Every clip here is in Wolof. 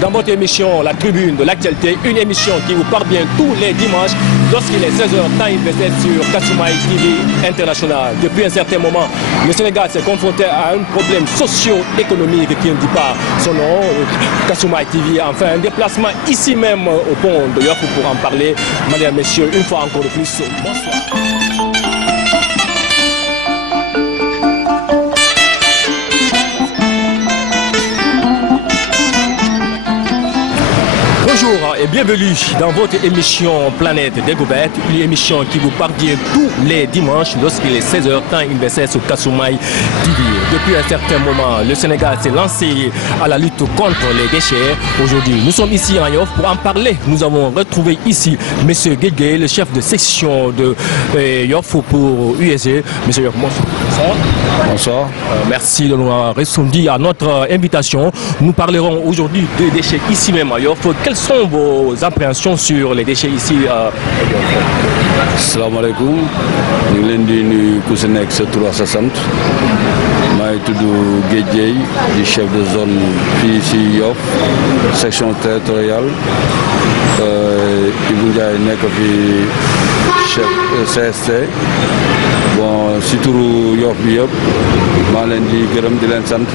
dans votre émission La Tribune de l'actualité, une émission qui vous parvient tous les dimanches lorsqu'il est 16h, temps universel sur Kasumai TV International. Depuis un certain moment, le Sénégal s'est confronté à un problème socio-économique qui ne dit pas son nom. Kasumai TV a fait un déplacement ici même au pont de Yoff pour en parler. Mesdames et messieurs, une fois encore de plus, bonsoir. Bonjour et bienvenue dans votre émission Planète Découverte, une émission qui vous parvient tous les dimanches lorsqu'il est 16h, temps universel sur Kasumai TV. Depuis un certain moment, le Sénégal s'est lancé à la lutte contre les déchets. Aujourd'hui, nous sommes ici en Yoff pour en parler. Nous avons retrouvé ici M. Guégué, le chef de section de Yoff pour USG. M. Yoff, bonsoir. Bonsoir. Merci de nous avoir répondu à notre invitation. Nous parlerons aujourd'hui des déchets ici même à Yoff. Quelles sont vos appréhensions sur les déchets ici à Yoff? Salam alaikum. Nous sommes venus pour ce tour à Sassant. Je suis Guédié, le chef de zone ici Yoff, section territoriale. Ibou Ndiaye est chef CST. Bon, si tout Yoff bi yëpp maa leen di gërëm di leen sant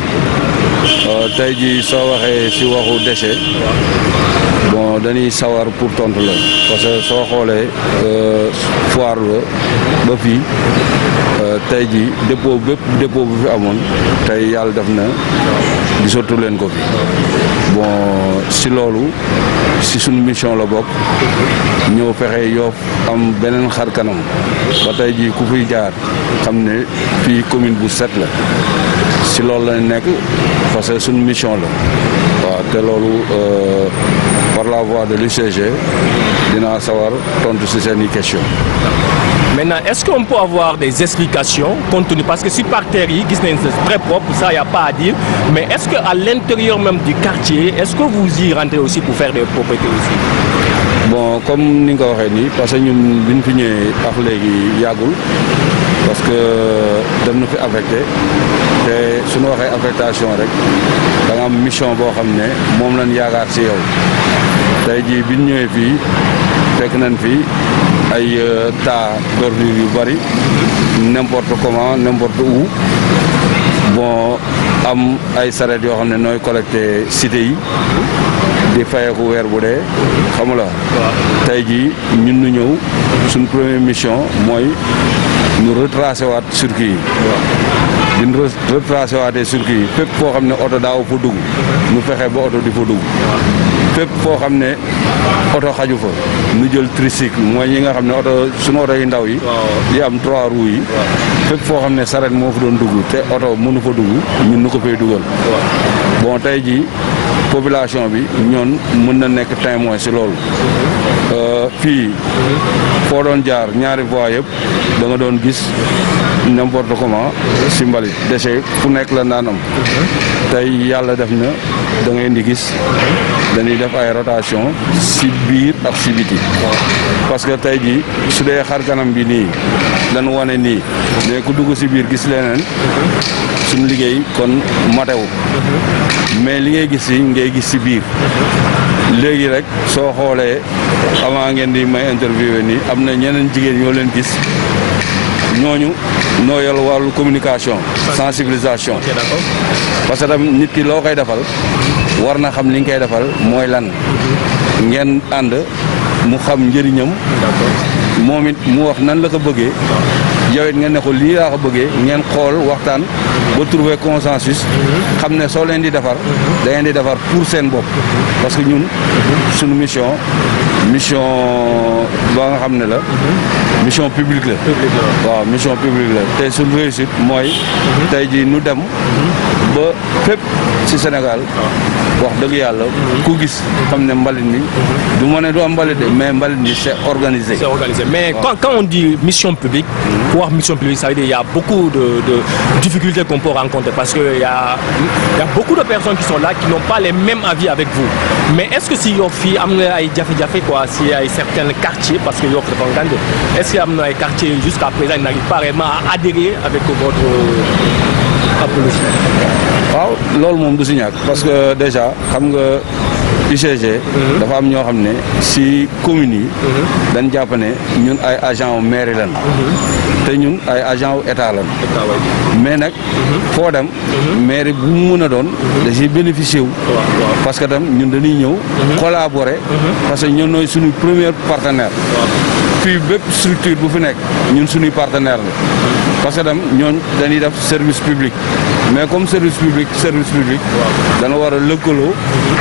tey jii soo waxee si waxu déchet bon dañuy sawar pour tontu la parce que soo xoolee foire la ba fii tey jii dépôt bu fi amoon tey yàlla def na gisatu leen ko fi bon si loolu si suñu mission la bokk ñëw fexe Yoff am beneen xar kanam ba tey jii ku fiy jaar xam ne fii commune bu set la si loolu la nekk parce que suñu mission la waaw te loolu par la voie de l'UCG dinaa sawar tontu si seen i question. Maintenant, est-ce qu'on peut avoir des explications compte tenu parce que sur parterre, c'est très propre, ça il n'y a pas à dire, mais est-ce qu'à l'intérieur même du quartier, est-ce que vous y rentrez aussi pour faire des propriétés aussi? Bon, comme ni nga ko waxee nii parce que ñun bi ñu fi ñëwee ak léegi yàggul parce que dem na fi affecté te suñu waxee affectation rek da nga am mission boo xam ne moom lañ yaakaar si yow tey jii bi ñu ñëwee fii fekk nañ fi ay tas d'ordures yu bari n'importe comment n'importe où bon am ay saret yoo xam ne nooy collecté cité yi di fayeeku weer bu dee xam nga tey jii ñun ñu ñëw suñ première mission mooy ñu retracé waat circuit yi bi ñu retracé waatee circuit yi fépp foo xam ne oto daaw fa dugg ñu fexe ba oto di fa dugg fépp foo xam ne oto xaju fa ñu jël tricycle mooy ñi nga xam ne oto suñu oto yu ndaw yi yi am 3 roues yi fépp foo xam ne saret moo fa doon dugg te oto mënu fa dugg ñun ñu ko fay dugal bon tey jii population bi ñoon mën na nekk témoin si loolu fii foo doon jaar ñaari voies yëpp da nga doon gis n'importe comment si mbalit déchet fu nekk la naan am tey yàlla def na da ngay di gis dañuy def ay rotation si biir ak si biti parce que tey jii su dee xar kanam bi nii dañu wane nii mais ku dugg si biir gis leneen suñu liggéey kon matewu mais li ngay gis si ngay gis si biir léegi rek soo xoolee avant ngeen di may interviewé nii am na ñeneen jigéen ñoo leen gis ñooñu noo yor wàllu communication sensibilisation parce que tam nit ki loo koy defal war na xam li nga koy defal mooy lan ngeen ànd mu xam njëriñam moom it mu wax nan la ko bëggee yow it ngeen ne ko lii laa ko bëggee ngeen xool waxtaan ba trouver consensus xam ne soo leen di defar da ngeen di defar pour seen bopp parce que ñun suñu mission ba nga xam ne la mission publique la waaw mission publique la te suñu réussite mooy tey jii nu dem ba fépp ci Sénégal wax dëgg yàlla ku gis xam ne mbalit mi du ma ne du am mbalit de mais mbalit mi c'est organisé. C'est organisé. Mais quand on dit mission publique, pour avoir mission publique, ça veut dire qu'il y a beaucoup de difficultés qu'on peut rencontrer parce qu'il y a beaucoup de personnes qui sont là qui n'ont pas les mêmes avis avec vous. Mais est-ce que si Yoff yi am na ay jafe-jafe quoi, si ay certains quartiers parce que Yoff dafa ngand, est-ce qu'il y a am na ay quartiers jusqu'à présent n'arrivent pas vraiment à adhérer avec votre apologie? waaw loolu moom du si ñàkk parce que déjà xam nga UCG dafa am ñoo xam ne si communes yi dañ jàpp ne ñun ay agent u mairie lan te ñun ay agent u état lan mais nag foo dem mairie bu mu mën a doon da si bénéficié wu parce que tam ñun dañuy ñëw collaborer parce que ñun nooy suñu premier partenaire fii bépp structure bu fi nekk ñun suñuy partenaire la parce que tam ñooñ dañuy def service public mais comme service public dana war a lëkkaloo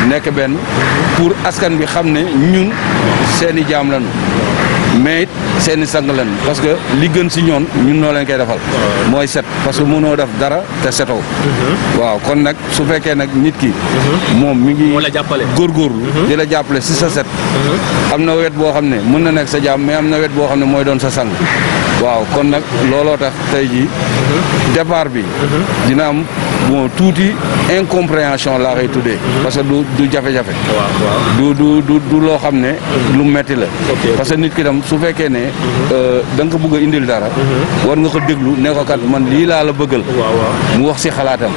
nekk benn pour askan bi xam ne ñun seeni jaam lañu mais it seeni sang lañu parce que li gën si ñoon ñun noo leen koy defal mooy set parce que mënoo def dara te setoo waaw kon nag su fekkee nag nit ki moom mi ngi góorgóorlu di la jàppale si sa set am na wet boo xam ne mën na nekk sa jaam mais am na wet boo xam ne mooy doon sa sang waaw kon nag looloo tax tey jii départ bi dina am bon tuuti incompréhension laa koy tuddee parce que du jafe-jafe du loo xam ne lu metti la parce que nit ki tam su fekkee ne da nga ko bëgg a indil dara war nga ko déglu ne ko kat man lii laa la bëggal mu wax si xalaatam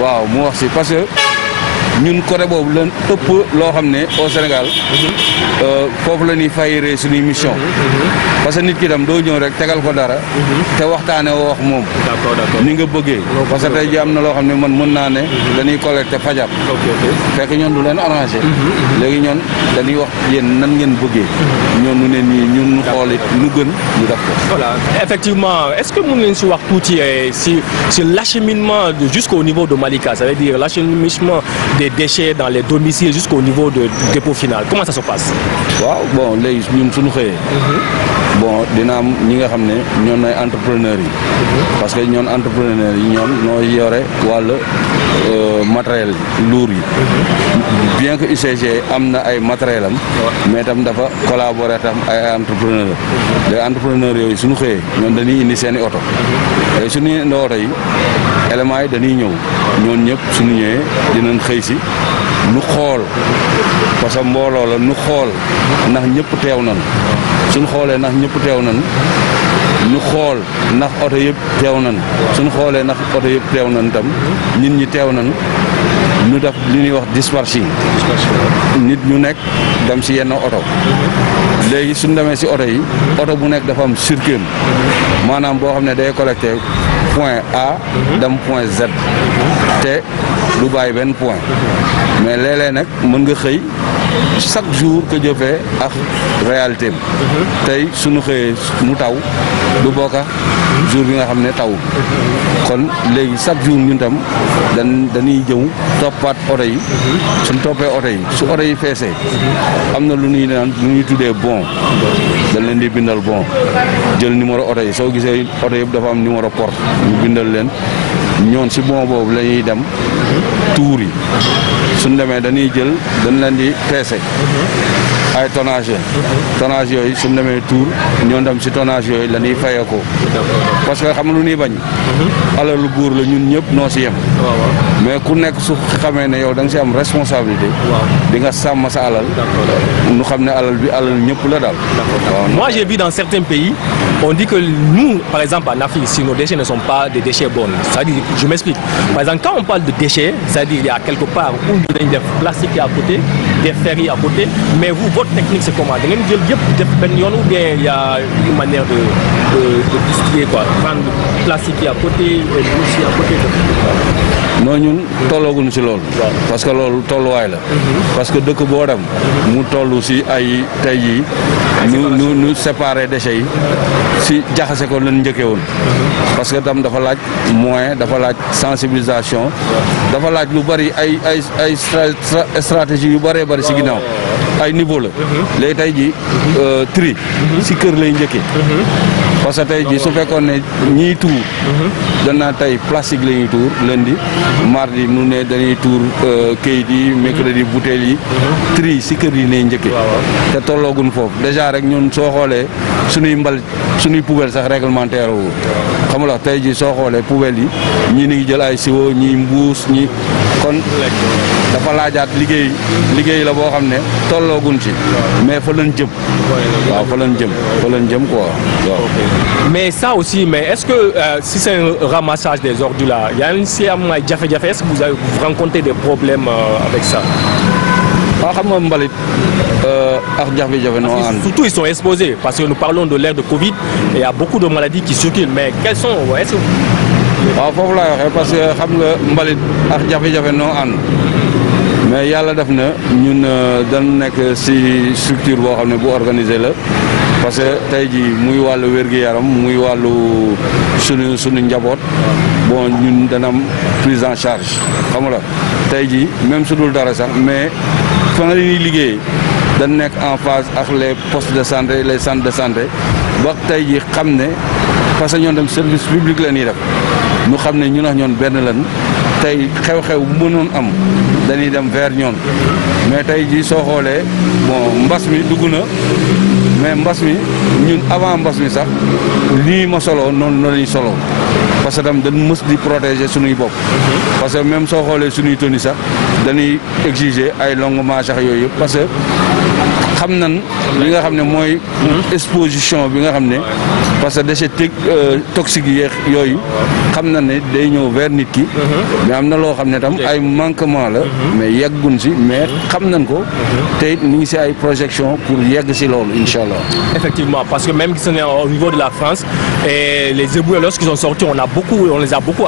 waaw mu wax si parce que ñun côté boobu lan ëpp loo xam ne au Sénégal foofu la ñuy fayiree suñuy mission parce que nit ki tam doo ñëw rek tegal ko dara te waxtaane woo wax moom ni nga bëggee parce que tey ji am na loo xam ne man mën naa ne dañuy collecté fajar fekk ñoon du leen arrangé léegi ñoon dañuy wax yéen nan ngeen bëggee ñoon nu ne nii ñun xool it nu gën ñu def ko. Voilà, effectivement, est-ce que mën ngeen si wax tuuti si l'acheminement jusqu'au niveau de Malika, ça veut dire l'acheminement des déchets dans les domiciles jusqu'au niveau du dépôt final, comment ça se passe? waaw bon léegi ñun suñu xëyee bon dina am ñi nga xam ne ñoon ay entrepreneurs yi parce que ñoon entrepreneurs yi ñoom noo yore wàll matériel lourd yi bien que UCG am na ay matériel am mais tam dafa collaborer tam ay entrepreneurs les entrepreneurs yooyu suñu xëyee ñoon dañuy indi seeni oto te suñu indi oto yi éléments yi dañuy ñëw ñoon ñëpp suñu ñëwee dinañ xëy si nu xool parce que mbooloo la nu xool ndax ñëpp teew nañ suñ xoolee ndax ñëpp teew nañ ñu xool ndax oto yëpp teew nañ suñ xoolee ndax oto yëpp teew nañ tam nit ñi teew nañ ñu def li ñuy wax dispatching nit ñu nekk dem si yenn oto léegi suñ demee si oto yi oto bu nekk dafa am circuit maanaam boo xam ne day collecté point A dem point Z te du bàyyi benn point mais léeg-léeg nag mën nga xëy chaque jour que jëfee ak réalité bi tey suñu xëyee mu taw du bokk ak jour bi nga xam ne taw kon léegi chaque jour ñun tam dañuy jëw toppaat oto yi suñ toppee oto yi su oto yi feesee am na lu ñuy naan lu ñuy tuddee bon dañ leen di bindal bon jël numéro oto yi soo gisee oto yëpp dafa am numéro porte ñu bindal leen ñoon si bon boobu la ñuy dem tuur yi suñ demee dañuy jël dañ leen di peese ay tonnage yooyu suñ demee tour ñoo dem si tonnage yooyu la ñuy fayee ko parce que xam lu ñuy bañ alalu buur la ñun ñëpp noo si yem mais ku nekk su xamee ne yow da nga si am responsabilité di nga sàmm sa alal nu xam ne alal bi alal ñëpp la daal. Moi j'ai vu dans certains pays on dit que nous par exemple en Afrique si nos déchets ne sont pas des déchets bons, c'est-à-dire je m'explique, par exemple quand on parle de déchets c'est-à-dire il y a quelque part où il y a des plastiques à côté, des ferries à côté, mais vous votre technique c'est comment? Da ngeen jël yëpp def benn yoon ou bien il y a une manière de distribuer quoi, prendre le plastique yi à côté et aussi à côté de... non ñun tollooguñu si loolu parce que loolu tolluwaay la parce que dëkk boo dem mu toll si ay tey jii ñu séparer déchets yi si jaxase ko lañ njëkkee woon parce que tam dafa laaj moyen dafa laaj sensibilisation dafa laaj lu bari ay stratégie yu bëree bëri si ginnaaw ay niveau la léegi tey jii tri si kër lay njëkkee parce que tey jii su fekkoon ne ñiy tuur danaa tey plastique la ñuy tuur lundi mardi nu ne dañuy tuur kayit yi mercredi bouteilles yi tri si kër yi lay njëkkee te tolloogun foofu déjà rek ñun soo xoolee suñuy poubelle sax réglementaire wu xam nga tey jii soo xoolee poubelle yi ñii ni ngi jël ay siwo ñii mbuus ñi kon dafa laajaat liggéey la boo xam ne tolloogun ci mais fa lañ jëm waaw fa lañ jëm quoi waaw. Mais ça aussi, mais est-ce que si c'est un ramassage des ordures là, il y a un jafe-jafe, est-ce que vous rencontrez des problèmes avec ça? Xam nga mbalit ak jafe-jafe noo ànd. Surtout ils sont exposés parce que nous parlons de l'ère de Covid et il y a beaucoup de maladies qui circulent, mais quelles sont waaw foofu laay waxee parce que xam nga mbalit ak jafe-jafe noo ànd mais yàlla def na ñun dañ nekk ci structure boo xam ne bu organisé la parce que tey jii muy wàllu wér-gu-yaram muy wàllu suñu njaboot bon ñun dana am prise en charge xam nga tey jii même su dul dara sax mais fa nga ñuy liggéey dañ nekk en phase ak les postes de santé les centres de santé ba tey jii xam ne parce que ñoom tam service public la ñuy def ñu xam ne ñun ak ñoon benn lan tey xew-xew bu mënoon am dañuy dem vers ñoon mais tey jii soo xoolee bon mbas mi dugg na mais mbas mi ñun avant mbas mi sax lii ma soloo noonu lañuy soloo parce que tam dañ mës di protéger suñuy bopp parce que même soo xoolee suñuy tenue sax dañuy exiger ay longues manches sax yooyu yëpp parce que xam nañ li nga xam ne mooy exposition bi nga xam ne parce que déchets toxiques yi yooyu xam na ne day ñëw vers nit ki mais am na loo xam ne tam ay manquement la mais yeggun si mais xam nañ ko te it ñu ngi si ay projection pour yegg si loolu incha allah. Effectivement, parce que même au niveau de la France et les éboueurs lorsqu'ils sont sortis on les a beaucoup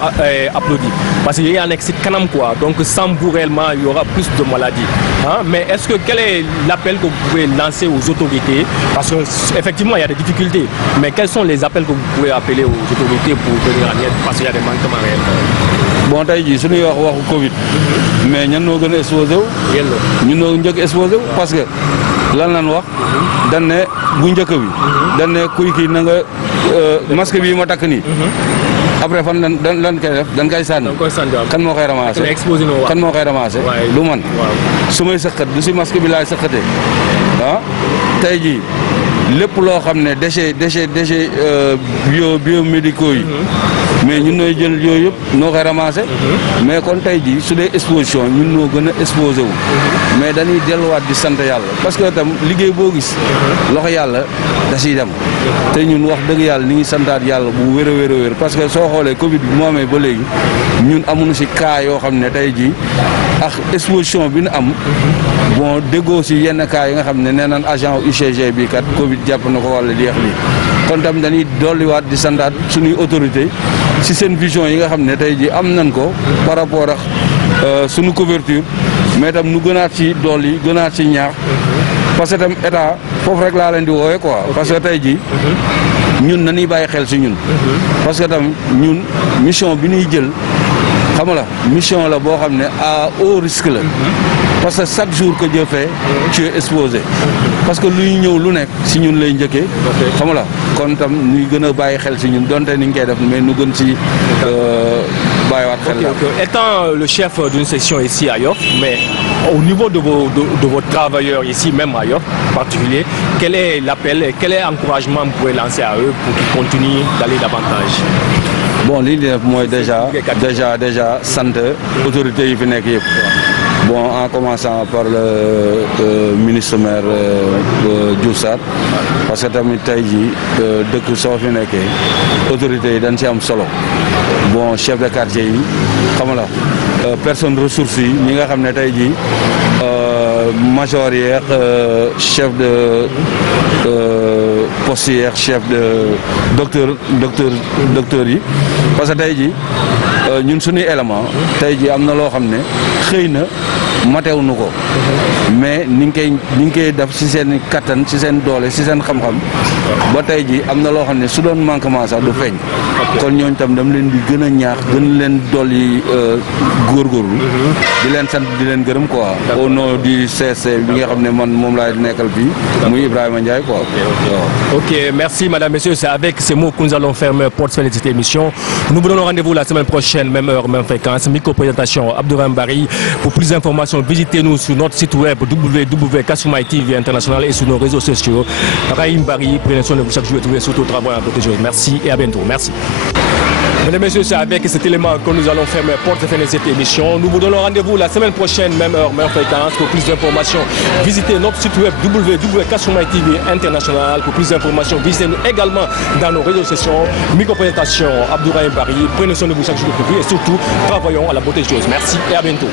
applaudis parce qu'il y a un excès canam quoi, donc sans vous réellement il y aura plus de maladies hein? Mais est-ce que quel est l'appel que vous pouvez lancer aux autorités parce que effectivement il y a des difficultés mais quels sont les appels que vous pouvez appeler aux autorités pour venir en aide parce qu'il y a des manquements réels? Bon tey jii suñuy waxu Covid mais ñan noo gën a exposé wu ñun noo njëkk exposé wu parce que lan lan wax dañ ne bu njëkk bi dañ ne kuy kii na nga masque bi ma takk nii après fan lan koy def dañ koy sànni kan moo koy ramassé kan moo koy ramassé du man su may sëqat du si masque bi laay sëqatee ah tey jii lépp loo xam ne déchets biomédicaux yi mais ñun nooy jël yooyu yëpp noo koy ramassé mais kon tey jii su dee exposition ñun noo gën a exposé wu mais dañuy delluwaat di sant yàlla parce que tam liggéey boo gis loxo yàlla da siy dem te ñun wax dëgg yàlla ni ngi santaat yàlla bu wér a wér parce que soo xoolee Covid bi moo amee ba léegi ñun amuñu si cas yoo xam ne tey jii ak exposition bi ñu am bon déggoo si yenn cas yi nga xam ne nee naan agent UCG bi kat Covid jàpp na ko wala jeex lii kon tam dañuy dolliwaat di santaat suñuy autorité si seen vision yi nga xam ne tey jii am nañ ko par rapport ak suñu couverture mais tam nu gënaat ci dolli gënaat ci ñaax parce que tam état foofu rek laa leen di wooye quoi parce que tey jii ñun nañuy bàyyi xel si ñun parce que tam ñun mission bi ñuy jël xam nga mission la boo xam ne à haut risque la parce que chaque jour que Dieu fait tu es exposé parce que luy ñëw lu nekk si ñun lay njëkkee xam nga kon tam ñuy gën a bàyyi xel si ñun donte ni ñu koy def mais nu gën si bàyyiwaat xel la. Étant le chef d'une section ici à Yoff, mais au niveau de vos travailleurs ici, même à Yoff en particulier, quel est l'appel et quel est l'encouragement que vous pouvez lancer à eux pour qu'ils continuent d'aller davantage? Bon lii di def mooy déjà sant autorités yi fi nekk yëpp bon en commençant par le ministre maire Diouf Sarr parce que tamit tey jii dëkk soo fi nekkee autorités yi dañ ci am solo bon chef de quartier yi xam nga personne ressources yi ñi nga xam ne tey jii major yeex chef de poste yeex chef de docteur yi parce que tey jii ñun suñuy élément tey jii am na loo xam ne xëy na matew nu ko mais ni ngi koy def ci seen kattan ci seen doole ci seen xam-xam ba tey jii am na loo xam ne su doon manquement sax du feeñ kon ñooñu tam dam leen di gën a ñaax gën leen dolli góorgóorlu di leen sant di leen gërëm quoi au nom du CSC bi nga xam ne man moom laay nekkal fii muy Ibrahima Ndiaye quoi. Ok, merci madame, messieurs, c'est avec ces mots que nous allons fermer pour cette émission. Nous vous donnons rendez-vous la semaine prochaine, même heure, même fréquence. Micro-présentation Abdourahmane Bari. Pour plus d'informations, visitez-nous sur notre site web www.Kasumai TV International et sur nos réseaux sociaux. Rahim Barry, prenez soin de vous chaque jour et trouvez surtout au travail à côté de choses. Merci et à bientôt. Merci. Mesdames et messieurs, c'est avec cet élément que nous allons fermer porte fin de cette émission. Nous vous donnons rendez-vous la semaine prochaine, même heure, même fréquence. Pour plus d'informations, visitez notre site web www.Kasumai TV International. Pour plus d'informations, visitez-nous également dans nos réseaux sociaux. Micro-présentation, Abdourahim Barry. Prenez soin de vous chaque jour et surtout, travaillons à la beauté des choses. Merci et à bientôt.